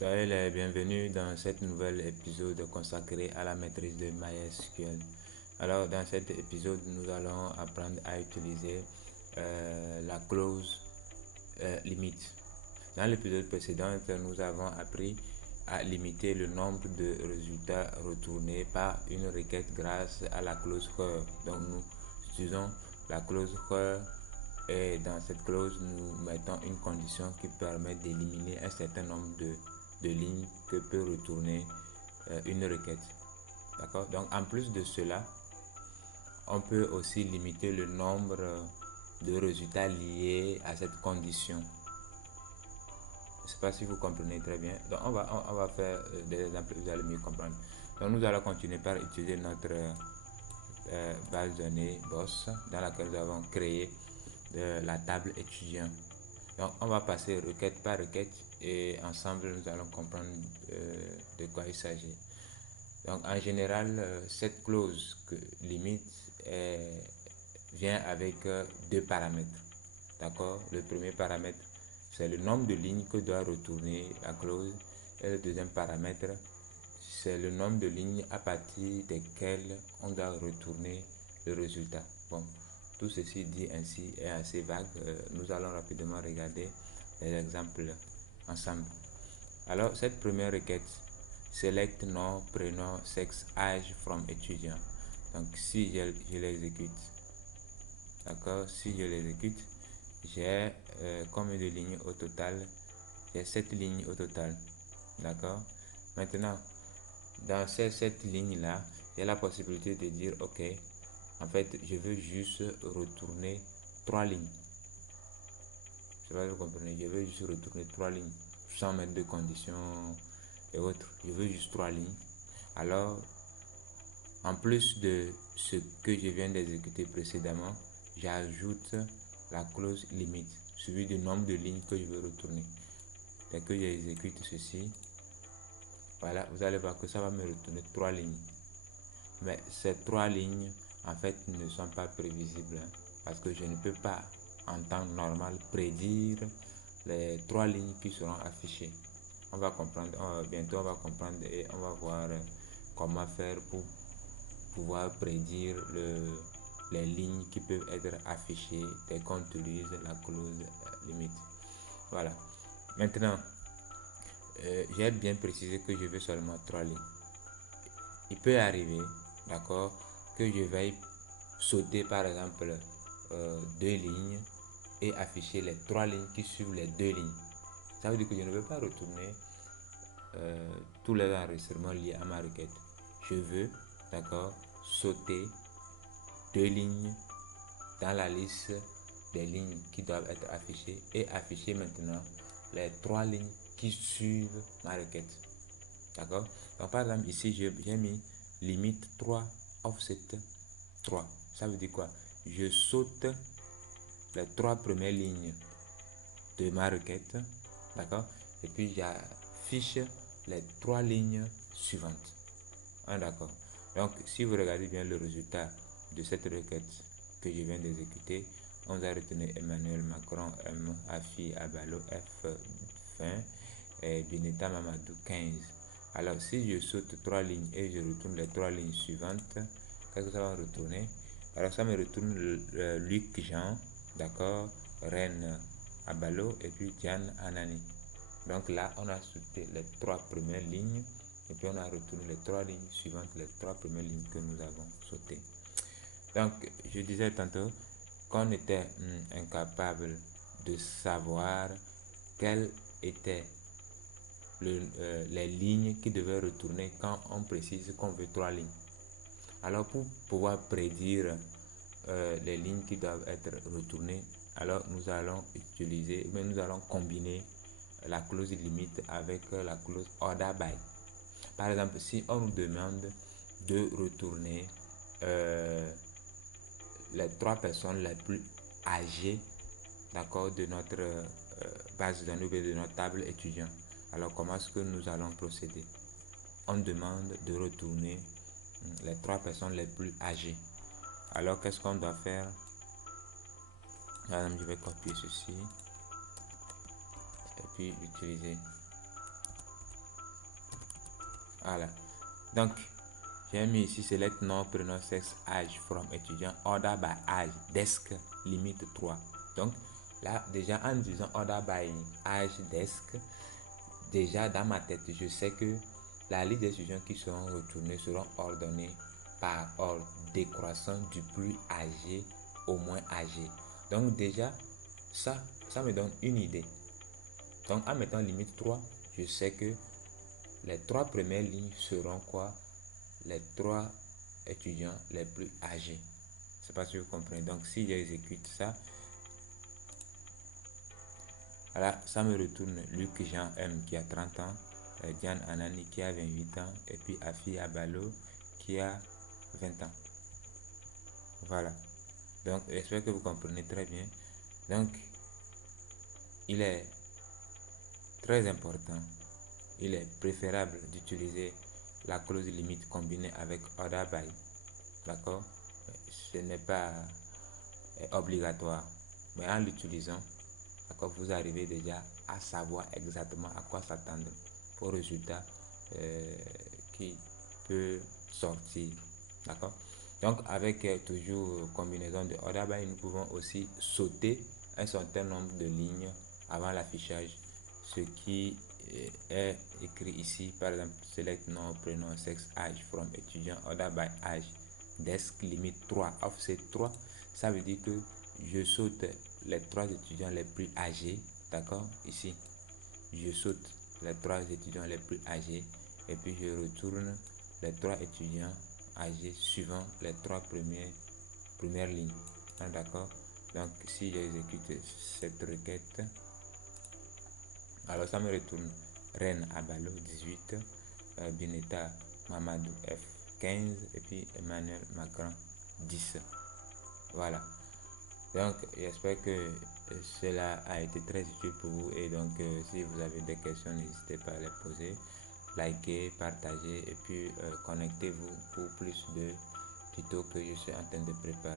Soyez les bienvenus dans cet nouvel épisode consacré à la maîtrise de MySQL. Alors, dans cet épisode, nous allons apprendre à utiliser la clause limite. Dans l'épisode précédent, nous avons appris à limiter le nombre de résultats retournés par une requête grâce à la clause WHERE. Donc, nous utilisons la clause WHERE et dans cette clause, nous mettons une condition qui permet d'éliminer un certain nombre de lignes que peut retourner une requête. D'accord? Donc, en plus de cela, on peut aussi limiter le nombre de résultats liés à cette condition. Je ne sais pas si vous comprenez très bien. Donc, on va faire des exemples, vous allez mieux comprendre. Donc, nous allons continuer par utiliser notre base de données BOSS dans laquelle nous avons créé la table étudiant. Donc, on va passer requête par requête et ensemble, nous allons comprendre de quoi il s'agit. Donc, en général, cette clause limite vient avec deux paramètres. D'accord? Le premier paramètre, c'est le nombre de lignes que doit retourner la clause. Et le deuxième paramètre, c'est le nombre de lignes à partir desquelles on doit retourner le résultat. Bon, tout ceci dit ainsi est assez vague. Nous allons rapidement regarder les exemples ensemble. Alors, cette première requête, select nom, prénom, sexe, âge from étudiant. Donc, si je l'exécute, d'accord, si je l'exécute, j'ai combien de lignes au total? J'ai 7 lignes au total, d'accord. Maintenant, dans ces 7 lignes-là, j'ai la possibilité de dire, ok, en fait, je veux juste retourner 3 lignes. Je sais pas si vous comprenez, je veux juste retourner 3 lignes, sans mettre de conditions et autres. Je veux juste 3 lignes. Alors, en plus de ce que je viens d'exécuter précédemment, j'ajoute la clause limite, suivie du nombre de lignes que je veux retourner. Dès que j'exécute ceci, voilà, vous allez voir que ça va me retourner 3 lignes. Mais ces 3 lignes, en fait, ne sont pas prévisibles, hein, parce que je ne peux pas, en temps normal, prédire les 3 lignes qui seront affichées. On va comprendre, bientôt on va comprendre et on va voir comment faire pour pouvoir prédire les lignes qui peuvent être affichées dès qu'on utilise la clause limite. Voilà. Maintenant, j'ai bien précisé que je veux seulement 3 lignes. Il peut arriver, d'accord, que je veuille sauter par exemple 2 lignes et afficher les 3 lignes qui suivent les 2 lignes. Ça veut dire que je ne veux pas retourner tous les enregistrements liés à ma requête. Je veux, d'accord, sauter 2 lignes dans la liste des lignes qui doivent être affichées et afficher maintenant les 3 lignes qui suivent ma requête. D'accord? Donc par exemple ici j'ai mis limite 3 offset 3. Ça veut dire quoi? Je saute les 3 premières lignes de ma requête. D'accord? Et puis j'affiche les 3 lignes suivantes. D'accord? Donc si vous regardez bien le résultat de cette requête que je viens d'exécuter, on va retenir Emmanuel Macron, M, Afi, Abalo, F, fin, et Bineta Mamadou 15. Alors si je saute 3 lignes et je retourne les 3 lignes suivantes, qu'est-ce que ça va retourner? Alors ça me retourne Luc Jean, d'accord, Reine Abalo et puis Diane Anani. Donc là on a sauté les 3 premières lignes et puis on a retourné les 3 lignes suivantes, les 3 premières lignes que nous avons sautées. Donc je disais tantôt qu'on était incapable de savoir quelles étaient les lignes qui devaient retourner quand on précise qu'on veut 3 lignes. Alors pour pouvoir prédire les lignes qui doivent être retournées, alors nous allons combiner la clause limite avec la clause order by. Par exemple, si on nous demande de retourner les 3 personnes les plus âgées, d'accord, de notre base de données, de notre table étudiant. Alors comment est-ce que nous allons procéder? On demande de retourner les 3 personnes les plus âgées. Alors qu'est-ce qu'on doit faire? Je vais copier ceci et puis utiliser Voilà. Donc, j'ai mis ici select nom, prénom, sexe, âge, from étudiant, order by âge, desk, limite 3. Donc, là, déjà en disant order by âge, desk, déjà dans ma tête, je sais que la liste des étudiants qui seront retournés seront ordonnés par ordre décroissant du plus âgé au moins âgé. Donc déjà, ça me donne une idée. Donc en mettant limite 3, je sais que les 3 premières lignes seront quoi? Les 3 étudiants les plus âgés. Je ne sais pas si vous comprenez. Donc si j'exécute ça, voilà, ça me retourne Luc Jean M qui a 30 ans, Diane Anani qui a 28 ans, et puis Afi Abalo qui a 20 ans. Voilà. Donc j'espère que vous comprenez très bien. Donc il est très important, il est préférable d'utiliser la clause limite combinée avec order by. D'accord? Ce n'est pas obligatoire, mais en l'utilisant, d'accord, vous arrivez déjà à savoir exactement à quoi s'attendre au résultat qui peut sortir. D'accord? Donc avec toujours combinaison de order by, nous pouvons aussi sauter un certain nombre de lignes avant l'affichage, ce qui est écrit ici, par exemple select nom, prénom, sexe, âge, from étudiant, order by âge, desk, limite 3, offset 3. Ça veut dire que je saute les 3 étudiants les plus âgés, d'accord, ici je saute les 3 étudiants les plus âgés et puis je retourne les 3 étudiants âgés suivant les 3 premières lignes. D'accord? Donc si j'exécute cette requête, alors ça me retourne Reine Abalo 18, Bineta Mamadou F 15 et puis Emmanuel Macron 10. Voilà. Donc j'espère que cela a été très utile pour vous, et donc si vous avez des questions, n'hésitez pas à les poser, likez, partagez et puis connectez-vous pour plus de tutos que je suis en train de préparer.